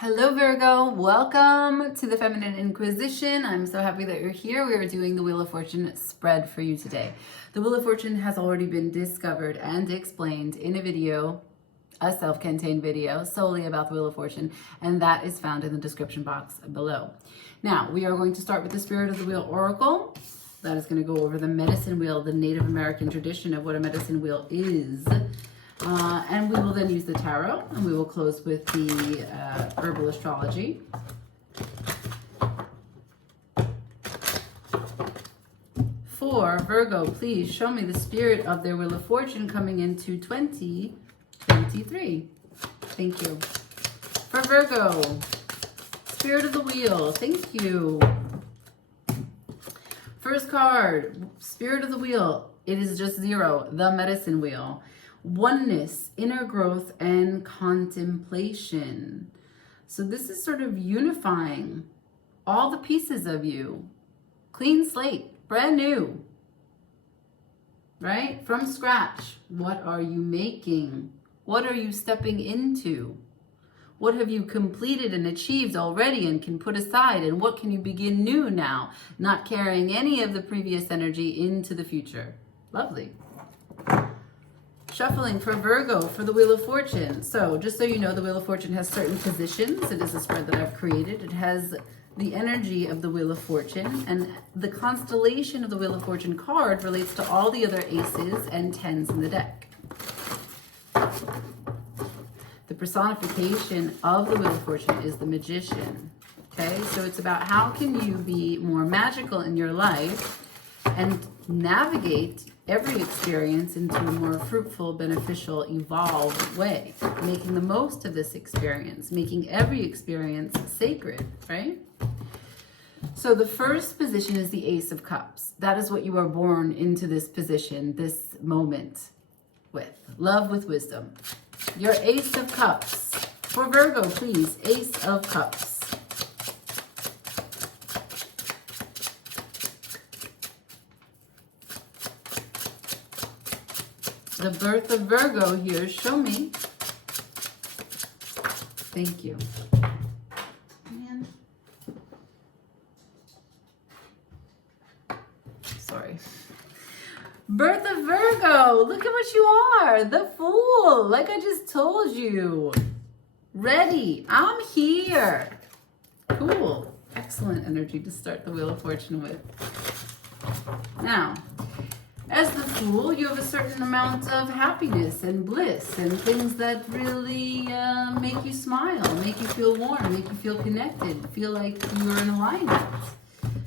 Hello Virgo, welcome to the Feminine Inquisition. I'm so happy that you're here. We are doing the Wheel of Fortune spread for you today. The Wheel of Fortune has already been discovered and explained in a video, a self-contained video solely about the Wheel of Fortune, and that is found in the description box below. Now, we are going to start with the Spirit of the Wheel Oracle. That is going to go over the medicine wheel, the Native American tradition of what a medicine wheel is. And we will then use the tarot, and we will close with the herbal astrology. For Virgo, please show me the spirit of their Wheel of Fortune coming into 2023. Thank you. For Virgo, Spirit of the Wheel, thank you. First card, Spirit of the Wheel, it is just 0, the medicine wheel. Oneness, inner growth, and contemplation. So this is sort of unifying all the pieces of you. Clean slate, brand new, right? From scratch. What are you making? What are you stepping into? What have you completed and achieved already and can put aside? And what can you begin new now? Not carrying any of the previous energy into the future. Lovely. Shuffling for Virgo for the Wheel of Fortune. So just so you know, the Wheel of Fortune has certain positions. It is a spread that I've created. It has the energy of the Wheel of Fortune, and the constellation of the Wheel of Fortune card relates to all the other aces and tens in the deck. The personification of the Wheel of Fortune is the Magician. Okay, so it's about how can you be more magical in your life and navigate every experience into a more fruitful, beneficial, evolved way, making the most of this experience, making every experience sacred, right? So the first position is the Ace of Cups. That is what you are born into this position, this moment with. Love with wisdom. Your Ace of Cups. For Virgo, please, Ace of Cups. The birth of Virgo here, show me. Thank you. Man. Sorry. Birth of Virgo, look at what you are, the Fool, like I just told you. Ready, I'm here. Cool, excellent energy to start the Wheel of Fortune with. Now, as the Fool, you have a certain amount of happiness and bliss and things that really make you smile, make you feel warm, make you feel connected, feel like you're in alignment.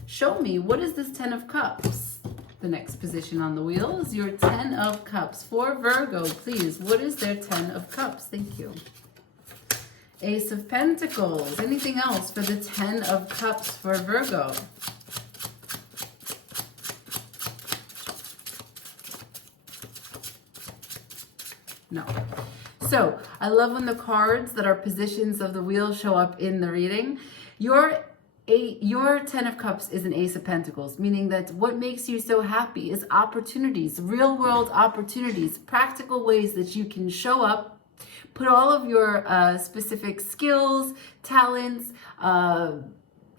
Show me, what is this 10 of Cups? The next position on the wheel is your 10 of Cups. For Virgo, please, what is their 10 of Cups? Thank you. Ace of Pentacles. Anything else for the 10 of Cups for Virgo? No. So I love when the cards that are positions of the wheel show up in the reading. Your 10 of Cups is an Ace of Pentacles, meaning that what makes you so happy is opportunities, real world opportunities, practical ways that you can show up, put all of your specific skills, talents,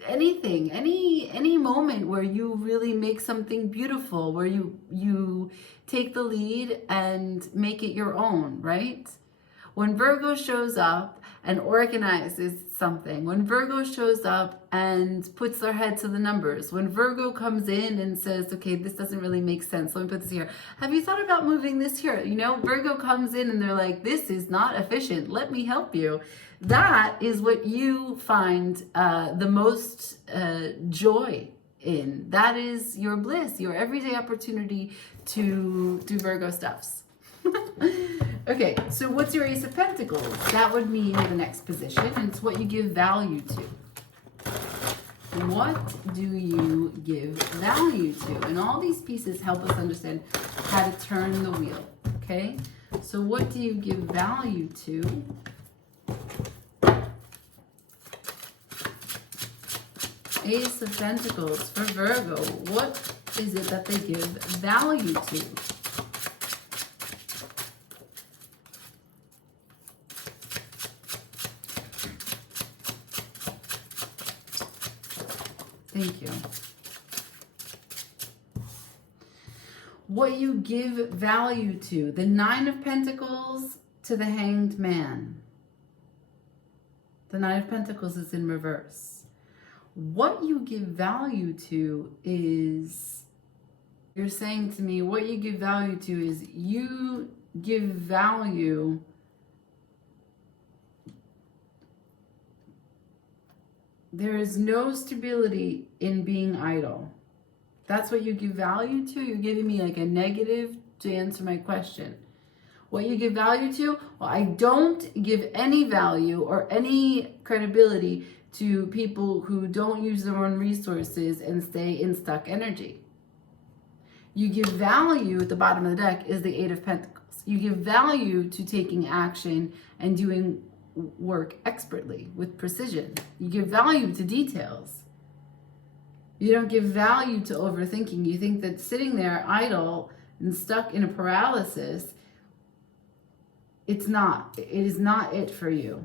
anything, any moment where you really make something beautiful, where you take the lead and make it your own, right? When Virgo shows up and organizes something, when Virgo shows up and puts their head to the numbers, when Virgo comes in and says, okay, this doesn't really make sense, let me put this here. Have you thought about moving this here? You know, Virgo comes in and they're like, this is not efficient, let me help you. That is what you find the most joy in. That is your bliss, your everyday opportunity to do Virgo stuffs. Okay, so what's your Ace of Pentacles? That would mean the next position, and it's what you give value to. What do you give value to? And all these pieces help us understand how to turn the wheel, okay? So what do you give value to? Ace of Pentacles for Virgo. What is it that they give value to? Thank you. What you give value to. The Nine of Pentacles to the Hanged Man. The Nine of Pentacles is in reverse. What you give value to is, you're saying to me, what you give value to is you give value there is no stability in being idle. That's what you give value to? You're giving me like a negative to answer my question. What you give value to? Well, I don't give any value or any credibility to people who don't use their own resources and stay in stuck energy. You give value, at the bottom of the deck is the Eight of Pentacles. You give value to taking action and doing work expertly with precision. You give value to details. You don't give value to overthinking. You think that sitting there idle and stuck in a paralysis, it is not it for you.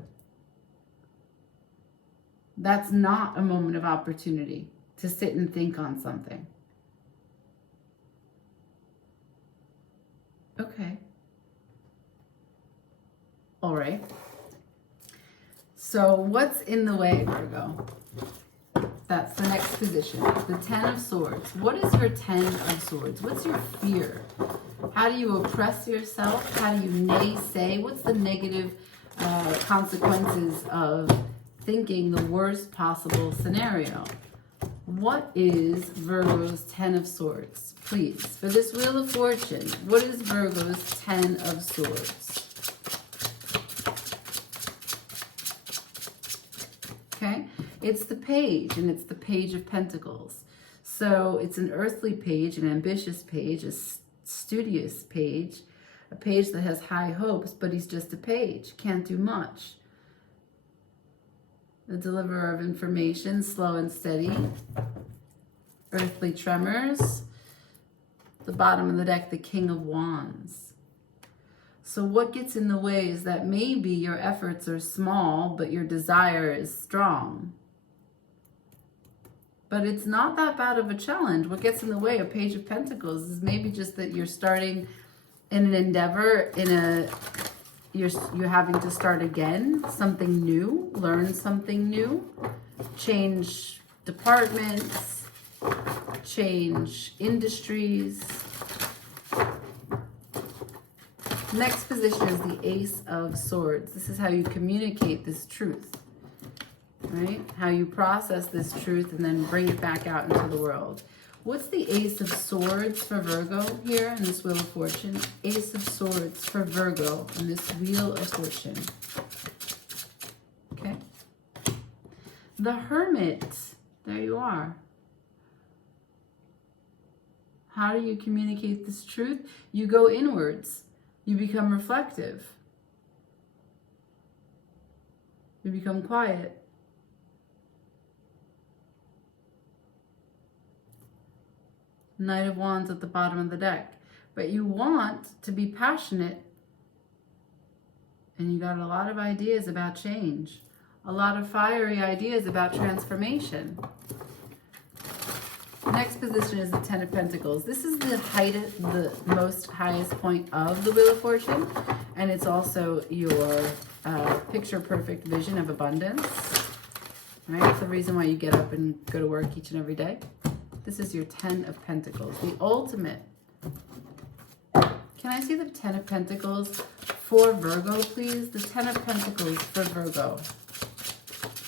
That's not a moment of opportunity to sit and think on something. Okay. All right. So what's in the way, Virgo? That's the next position. The Ten of Swords. What is your Ten of Swords? What's your fear? How do you oppress yourself? How do you naysay? What's the negative consequences of thinking the worst possible scenario? What is Virgo's Ten of Swords? Please, for this Wheel of Fortune, what is Virgo's Ten of Swords? Okay, it's the Page, and it's the Page of Pentacles. So it's an earthly page, an ambitious page, a studious page, a page that has high hopes, but he's just a page, can't do much. The deliverer of information, slow and steady. Earthly tremors. The bottom of the deck, the King of Wands. So what gets in the way is that maybe your efforts are small, but your desire is strong. But it's not that bad of a challenge. What gets in the way, a Page of Pentacles, is maybe just that you're starting in an endeavor, you're having to start again, something new, learn something new, change departments, change industries. Next position is the Ace of Swords. This is how you communicate this truth, right? How you process this truth and then bring it back out into the world. What's the Ace of Swords for Virgo here in this Wheel of Fortune? Ace of Swords for Virgo in this Wheel of Fortune. Okay. The Hermit. There you are. How do you communicate this truth? You go inwards. You become reflective. You become quiet. Knight of Wands at the bottom of the deck. But you want to be passionate. And you got a lot of ideas about change. A lot of fiery ideas about transformation. Next position is the Ten of Pentacles. This is the most highest point of the Wheel of Fortune. And it's also your picture perfect vision of abundance. Right? It's the reason why you get up and go to work each and every day. This is your Ten of Pentacles, the ultimate. Can I see the Ten of Pentacles for Virgo, please? The Ten of Pentacles for Virgo.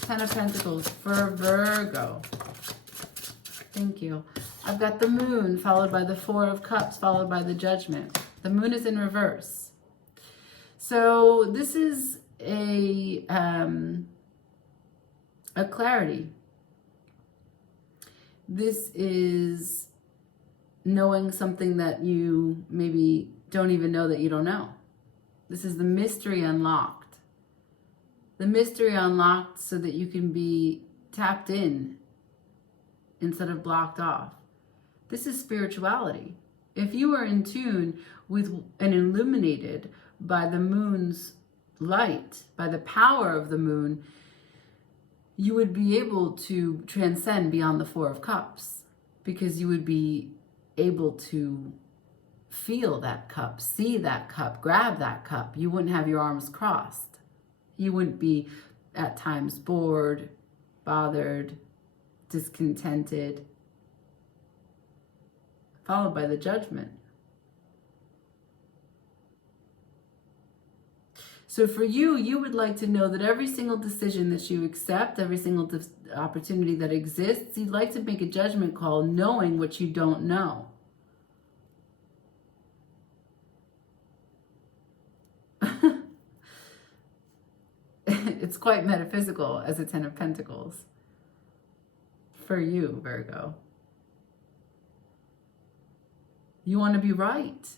Ten of Pentacles for Virgo. Thank you. I've got the Moon, followed by the Four of Cups, followed by the Judgment. The Moon is in reverse. So this is a clarity. This is knowing something that you maybe don't even know that you don't know. This is the mystery unlocked. The mystery unlocked so that you can be tapped in instead of blocked off. This is spirituality. If you are in tune with and illuminated by the moon's light, by the power of the moon, you would be able to transcend beyond the Four of Cups, because you would be able to feel that cup, see that cup, grab that cup. You wouldn't have your arms crossed. You wouldn't be at times bored, bothered, discontented, followed by the Judgment. So for you, you would like to know that every single decision that you accept, every single opportunity that exists, you'd like to make a judgment call knowing what you don't know. It's quite metaphysical as a Ten of Pentacles. For you, Virgo. You want to be right.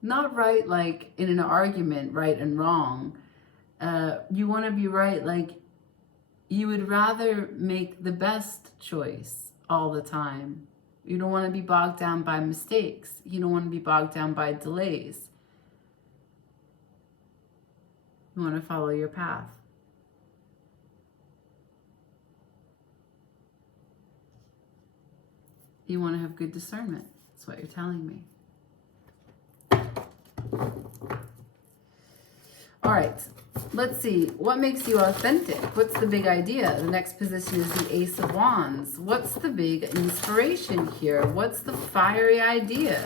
Not right like in an argument, right and wrong. You want to be right like you would rather make the best choice all the time. You don't want to be bogged down by mistakes. You don't want to be bogged down by delays. You want to follow your path. You want to have good discernment. That's what you're telling me. All right, let's see. What makes you authentic? What's the big idea? The next position is the Ace of Wands. What's the big inspiration here? What's the fiery idea?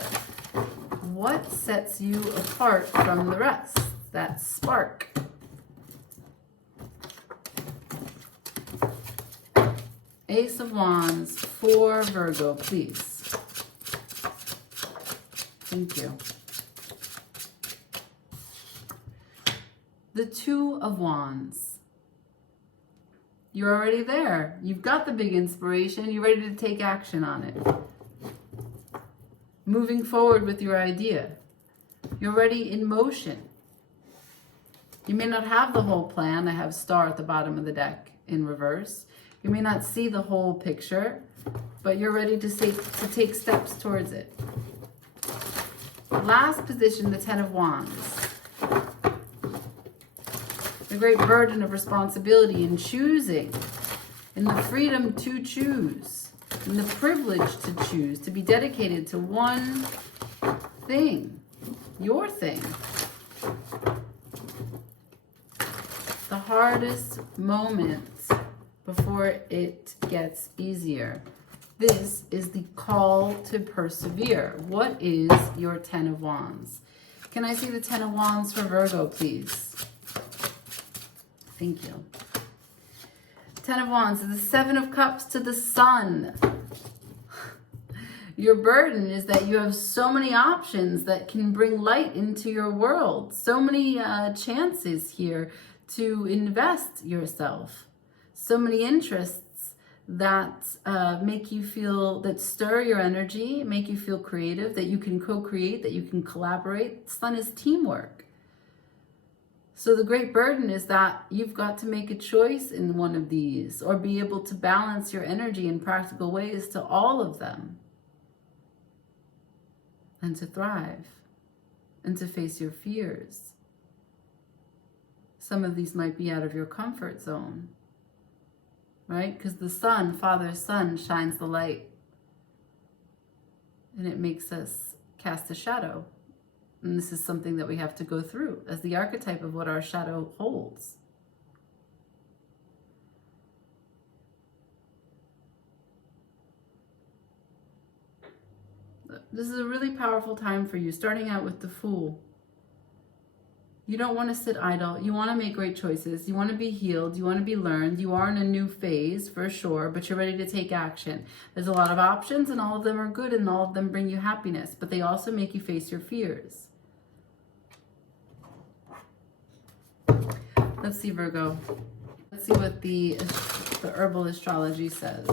What sets you apart from the rest? That spark. Ace of Wands for Virgo, please. Thank you. The Two of Wands. You're already there. You've got the big inspiration. You're ready to take action on it. Moving forward with your idea. You're already in motion. You may not have the whole plan. I have Star at the bottom of the deck in reverse. You may not see the whole picture, but you're ready to take steps towards it. Last position, the Ten of Wands. The great burden of responsibility in choosing, in the freedom to choose, in the privilege to choose, to be dedicated to one thing, your thing. The hardest moment before it gets easier. This is the call to persevere. What is your Ten of Wands? Can I see the Ten of Wands for Virgo, please? Thank you. Ten of Wands is the Seven of Cups to the Sun. Your burden is that you have so many options that can bring light into your world. So many chances here to invest yourself. So many interests that make you feel, that stir your energy, make you feel creative, that you can co-create, that you can collaborate. Sun is teamwork. So the great burden is that you've got to make a choice in one of these, or be able to balance your energy in practical ways to all of them, and to thrive, and to face your fears. Some of these might be out of your comfort zone, right? Because the sun, Father Sun, shines the light, and it makes us cast a shadow. And this is something that we have to go through as the archetype of what our shadow holds. This is a really powerful time for you, starting out with the Fool. You don't want to sit idle. You want to make great choices. You want to be healed. You want to be learned. You are in a new phase for sure, but you're ready to take action. There's a lot of options, and all of them are good, and all of them bring you happiness, but they also make you face your fears. Let's see, Virgo. Let's see what the herbal astrology says.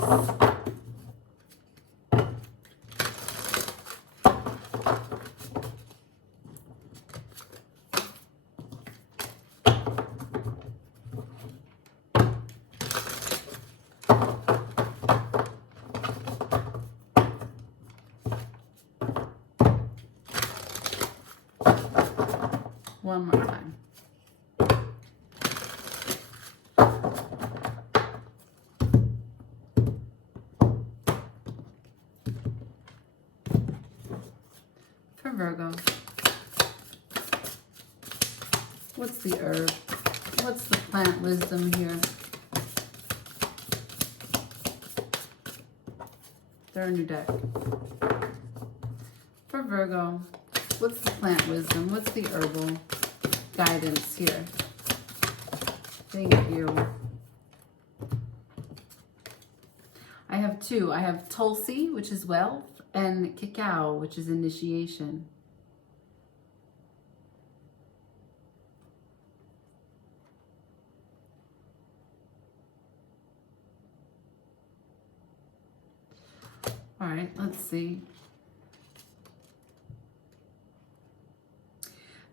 One more time. Virgo. What's the herb? What's the plant wisdom here? They're in your deck. For Virgo, what's the plant wisdom? What's the herbal guidance here? Thank you. I have two. I have Tulsi, which is wealth, and cacao, which is initiation. All right, let's see.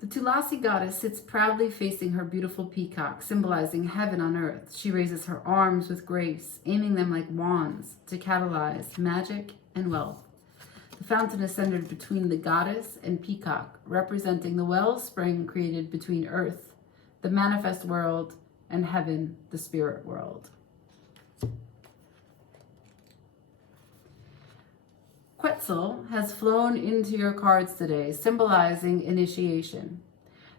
The Tulasi goddess sits proudly facing her beautiful peacock, symbolizing heaven on earth. She raises her arms with grace, aiming them like wands to catalyze magic and wealth. The fountain is centered between the goddess and peacock, representing the wellspring created between earth, the manifest world, and heaven, the spirit world. Quetzal has flown into your cards today, symbolizing initiation.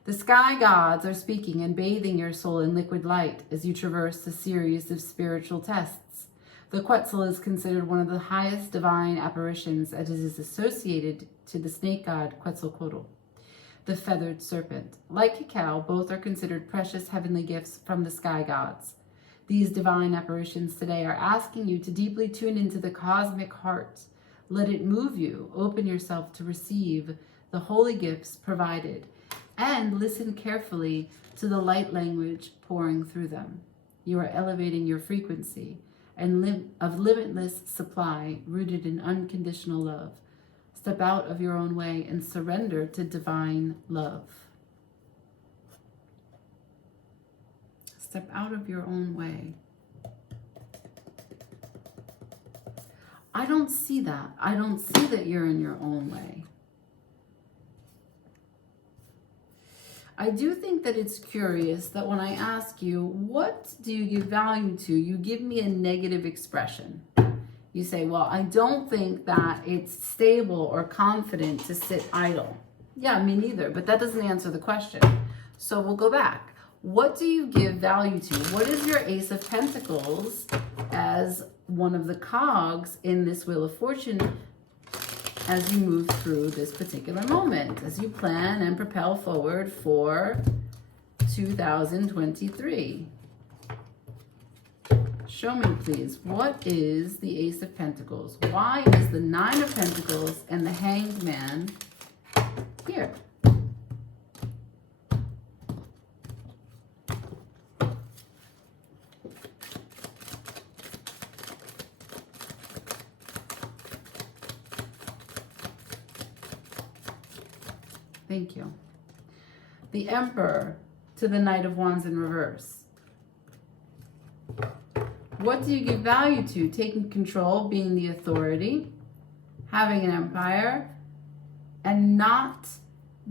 The sky gods are speaking and bathing your soul in liquid light as you traverse a series of spiritual tests. The Quetzal is considered one of the highest divine apparitions as it is associated to the snake god Quetzalcoatl, the feathered serpent. Like cacao, both are considered precious heavenly gifts from the sky gods. These divine apparitions today are asking you to deeply tune into the cosmic heart. Let it move you. Open yourself to receive the holy gifts provided and listen carefully to the light language pouring through them. You are elevating your frequency and of limitless supply rooted in unconditional love. Step out of your own way and surrender to divine love. Step out of your own way. I don't see that. I don't see that you're in your own way. I do think that it's curious that when I ask you, what do you give value to? You give me a negative expression. You say, well, I don't think that it's stable or confident to sit idle. Yeah, me neither, but that doesn't answer the question. So we'll go back. What do you give value to? What is your Ace of Pentacles as one of the cogs in this Wheel of Fortune as you move through this particular moment, as you plan and propel forward for 2023? Show me, please. What is the Ace of Pentacles? Why is the Nine of Pentacles and the Hanged Man here? Thank you. The Emperor to the Knight of Wands in reverse. What do you give value to? Taking control, being the authority, having an empire, and not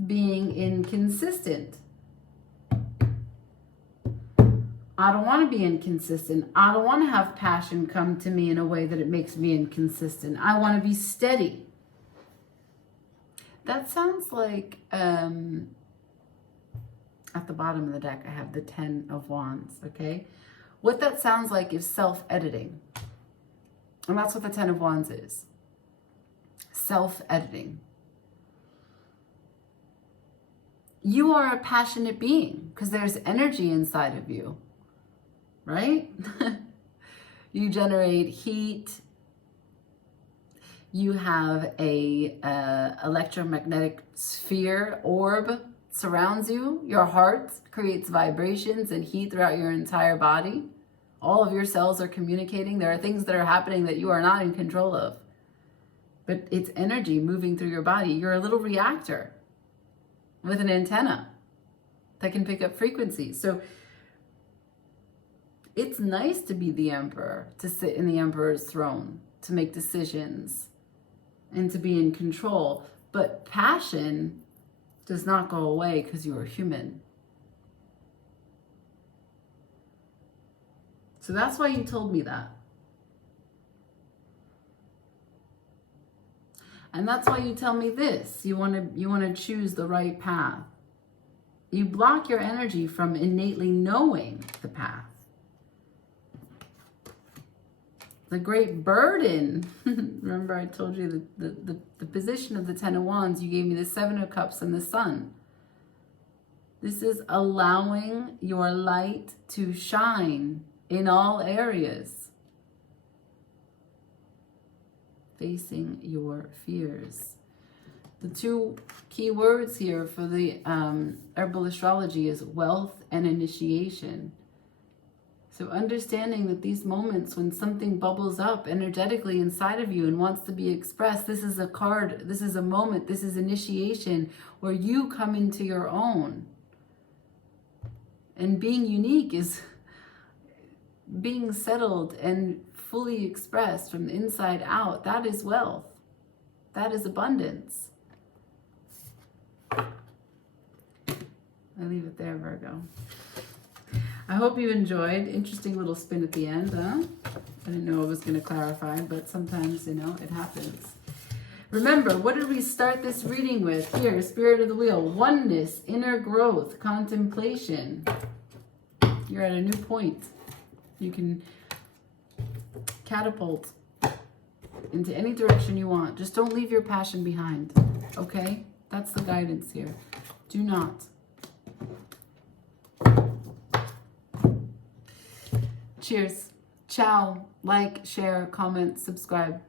being inconsistent. I don't want to be inconsistent. I don't want to have passion come to me in a way that it makes me inconsistent. I want to be steady. That sounds like, at the bottom of the deck, I have the Ten of Wands, okay? What that sounds like is self-editing. And that's what the Ten of Wands is. Self-editing. You are a passionate being because there's energy inside of you, right? You generate heat. You have a electromagnetic sphere, orb surrounds you. Your heart creates vibrations and heat throughout your entire body. All of your cells are communicating. There are things that are happening that you are not in control of. But it's energy moving through your body. You're a little reactor with an antenna that can pick up frequencies. So it's nice to be the emperor, to sit in the emperor's throne, to make decisions, and to be in control. But passion does not go away because you are human. So that's why you told me that. And that's why you tell me this. You want to choose the right path. You block your energy from innately knowing the path. The great burden. Remember I told you the position of the Ten of Wands. You gave me the Seven of Cups and the Sun. This is allowing your light to shine in all areas. Facing your fears. The two key words here for the herbal astrology is wealth and initiation. So understanding that these moments when something bubbles up energetically inside of you and wants to be expressed, this is a card, this is a moment, this is initiation where you come into your own. And being unique is being settled and fully expressed from the inside out. That is wealth. That is abundance. I leave it there, Virgo. I hope you enjoyed. Interesting little spin at the end, huh? I didn't know I was going to clarify, but sometimes, you know, it happens. Remember, what did we start this reading with? Here, Spirit of the Wheel. Oneness, inner growth, contemplation. You're at a new point. You can catapult into any direction you want. Just don't leave your passion behind, okay? That's the guidance here. Do not. Cheers. Ciao. Like, share, comment, subscribe.